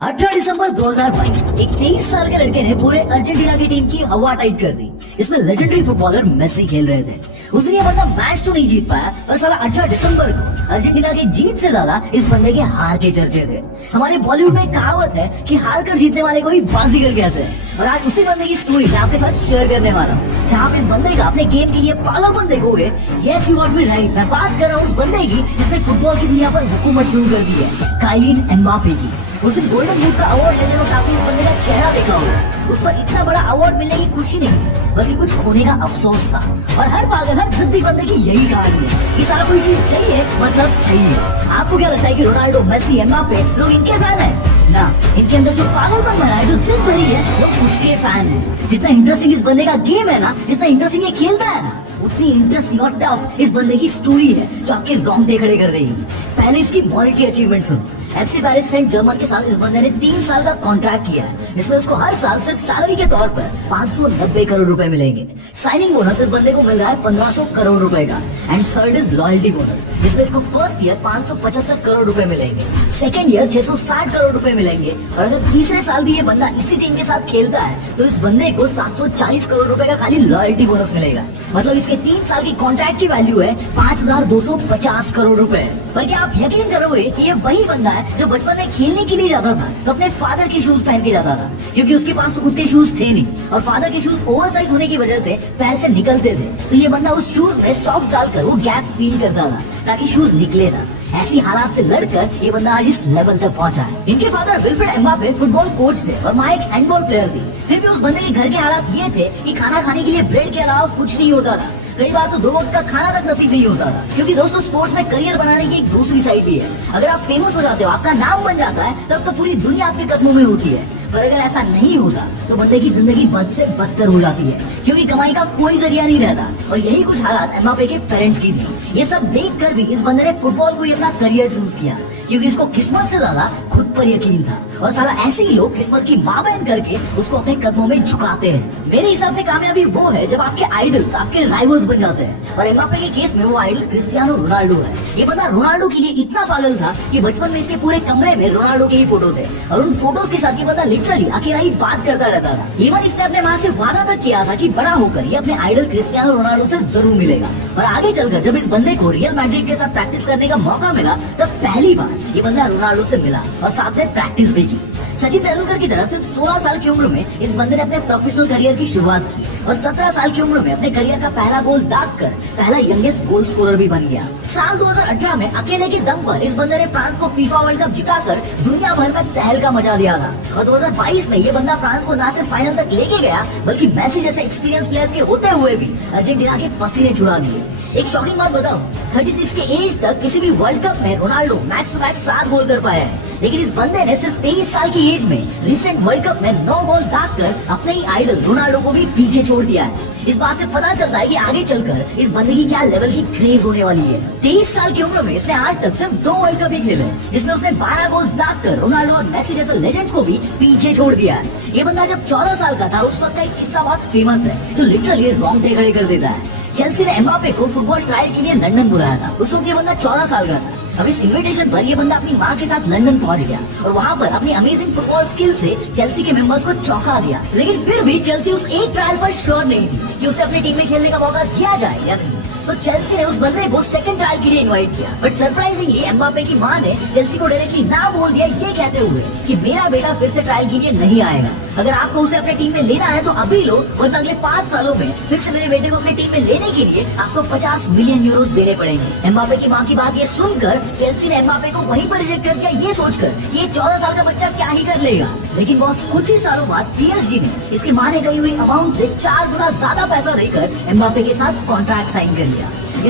18 दिसंबर 2022 एक 23 साल के लड़के ने पूरे अर्जेंटीना की टीम की हवा टाइट कर दी। इसमें लेजेंडरी फुटबॉलर मेसी खेल रहे थे। उस दिन ये बंदा मैच तो नहीं जीत पाया, पर साला 18 दिसंबर को अर्जेंटीना की जीत से ज्यादा इस बंदे के हार के चर्चे थे। हमारे बॉलीवुड में कहावत है कि हार कर जीतने वाले को ही बाजीगर कहते हैं, और आज उसी बंदे की स्टोरी मैं आपके साथ शेयर करने वाला हूँ, जहाँ आप इस बंदे का अपने गेम के लिए पागलपन देखोगे। Yes, you got me right, मैं बात कर रहा हूँ उस बंदे की जिसने फुटबॉल की दुनिया पर हुकूमत शुरू कर दी है, काइलिन एम्बापे की। उस दिन गोल्डन बूट का अवार्ड लेने वक्त आपने इस बंदे का चेहरा देखा होगा। उस पर इतना बड़ा अवार्ड मिलने की खुशी नहीं थी, बल्कि कुछ खोने का अफसोस था। और हर पागल, हर जिद्दी बंदे की यही कहानी है कि सारा कोई चीज चाहिए मतलब चाहिए। आपको क्या लगता है कि रोनाल्डो, मेसी, एम्बापे लोग इनके फैन है? ना, इनके अंदर जो पागलपन भरा है, जो जिद भरी है, लोग उसके फैन है। जितना इंटरेस्टिंग इस बंदे का गेम है ना, जितना इंटरेस्टिंग ये खेलता है ना, उतनी इंटरेस्टिंग और टफ इस बंदे की स्टोरी है, जो आपके रोंगटे खड़े कर देगी। पहले इसकी मॉनेटरी अचीवमेंट सुनो। एफसी पेरिस सेंट जर्मन के साथ इस बंदे ने 3 साल का कॉन्ट्रैक्ट किया है, जिसमें उसको हर साल सिर्फ सैलरी के तौर पर 590 करोड़ रुपए मिलेंगे। साइनिंग बोनस इस बंदे को मिल रहा है 1500 करोड़ रुपए का। And third is loyalty bonus, जिसमें इसको फर्स्ट ईयर 575 करोड़ रुपए मिलेंगे, सेकंड ईयर 660 करोड़ रुपए मिलेंगे, और अगर तीसरे साल भी ये बंदा इसी टीम के साथ खेलता है तो इस बंदे को 740 करोड़ रुपए का खाली लॉयल्टी बोनस मिलेगा। मतलब इसके 3 साल की कॉन्ट्रैक्ट की वैल्यू है 5250 करोड़ रुपए। पर क्या आप यकीन करोगे कि ये वही बंदा है जो बचपन में खेलने के लिए जाता था तो अपने फादर के शूज पहन के जाता था, क्योंकि उसके पास तो खुद के शूज थे नहीं, और फादर के शूज ओवरसाइज होने की वजह से पैर से निकलते थे। तो ये बंदा उस शूज में सॉक्स डालकर वो गैप फील करता था ताकि शूज निकले ना। ऐसी हालात से लड़कर ये बंदा आज इस लेवल तक पहुंचा है। इनके father Wilfred Mbappe football coach थे और माँ एक हैंडबॉल प्लेयर थी। फिर भी उस बंदे के घर के हालात ये थे कि खाना खाने के लिए ब्रेड के अलावा कुछ नहीं होता था। कई बार तो 2 वक्त का खाना तक नसीब नहीं होता था, क्योंकि दोस्तों स्पोर्ट्स में करियर बनाने की एक दूसरी साइड भी है। अगर आप फेमस हो जाते हो, आपका नाम बन जाता है, तब तो पूरी दुनिया आपके कदमों में होती है। पर अगर ऐसा नहीं होता तो बंदे की जिंदगी बद से बदतर हो जाती है, क्योंकि कमाई का कोई जरिया नहीं रहता। और यही कुछ हालात एम्बापे के पेरेंट्स की थी। ये सब देखकर भी इस बंदे ने फुटबॉल को ही अपना करियर चूज किया, क्योंकि इसको किस्मत से ज्यादा खुद पर यकीन था। और साला ऐसे ही लोग किस्मत की माँ बहन करके उसको अपने कदमों में झुकाते हैं। मेरे हिसाब से कामयाबी वो है जब आपके आइडल्स आपके राइवल्स बन जाते हैं, और एम्बापे के केस में वो आइडल क्रिस्टियानो रोनाल्डो है। ये बंदा रोनाल्डो के लिए इतना पागल था कि बचपन में इसके पूरे कमरे में रोनाल्डो के ही फोटो थे, और उन फोटोज के साथ ये बंदा लिटरली अकेला ही बात करता रहता था। इवन इसने अपने माँ से वादा तक किया था कि बड़ा होकर ये अपने आइडल क्रिस्टियानो रोनाल्डो से जरूर मिलेगा। और आगे चलकर जब इस बंदे को रियल मैड्रिड के साथ प्रैक्टिस करने का मौका मिला, तब पहली बार ये बंदा रोनाल्डो से मिला और साथ में प्रैक्टिस भी की। सचिन तेंदुलकर की तरह सिर्फ 16 साल की उम्र में इस बंदे ने अपने प्रोफेशनल करियर की शुरुआत की, और 17 साल की उम्र में अपने करियर का पहला गोल दागकर पहला यंगेस्ट गोल स्कोरर भी बन गया। साल 2018 में अकेले के दम पर इस बंदे ने फ्रांस को फीफा वर्ल्ड कप जिताकर दुनिया भर में तहलका मचा दिया था। और 2022 में ये बंदा फ्रांस को न सिर्फ फाइनल तक लेके गया, बल्कि मेसी जैसे एक्सपीरियंस प्लेयर्स के होते हुए भी अर्जेंटीना के पसीने छुड़ा दिए। एक शॉकिंग बात बताऊं, 36 के एज तक किसी भी वर्ल्ड कप में रोनाल्डो मैच टू मैच 7 गोल कर पाया है, लेकिन इस बंदे ने सिर्फ 23 साल की एज में रिसेंट वर्ल्ड कप में 9 गोल दागकर अपने ही आइडल रोनाल्डो को भी पीछे छोड़ दिया है। इस बात से पता चलता है कि आगे चलकर इस बंदे की क्या लेवल की क्रेज होने वाली है। 23 साल की उम्र में इसने आज तक सिर्फ 2 वर्ल्ड कप ही खेले, जिसमें उसने 12 गोल दागकर रोनाल्डो और मेसी जैसे लेजेंड्स को भी पीछे छोड़ दिया है। ये बंदा जब 14 साल का था, उस वक्त का एक किस्सा बहुत फेमस है, जो लिटरली रोंगटे खड़े कर देता है। चेल्सी ने एम्बापे को फुटबॉल ट्रायल के लिए लंदन बुलाया था। उस वक्त ये बंदा 14 साल का था। अब इस इनविटेशन पर ये बंदा अपनी माँ के साथ लंदन पहुंच गया, और वहाँ पर अपनी अमेजिंग फुटबॉल स्किल से चेल्सी के मेंबर्स को चौंका दिया। लेकिन फिर भी चेल्सी उस एक ट्रायल पर श्योर नहीं थी कि उसे अपनी टीम में खेलने का मौका दिया जाए या नहीं। सो चेल्सी ने उस बंदे को सेकंड ट्रायल के लिए इनवाइट किया, बट सरप्राइजिंगली एम्बापे की माँ ने चेल्सी को डायरेक्टली ना बोल दिया, ये कहते हुए कि मेरा बेटा फिर से ट्रायल के लिए नहीं आएगा। अगर आपको उसे अपने टीम में लेना है तो अभी लो, वरना अगले 5 सालों में फिर से मेरे बेटे को अपनी टीम में लेने के लिए आपको 50 मिलियन यूरो देने पड़ेंगे। एम्बापे की माँ की बात ये सुनकर चेल्सी ने एम्बापे को वहीं पर रिजेक्ट कर दिया, ये सोचकर ये 14 साल का बच्चा क्या ही कर लेगा। लेकिन बॉस, कुछ ही सालों बाद PSG ने इसकी माँ ने कही हुई अमाउंट से 4 गुना ज्यादा पैसा देकर एम्बापे के साथ कॉन्ट्रैक्ट साइन कर लिया।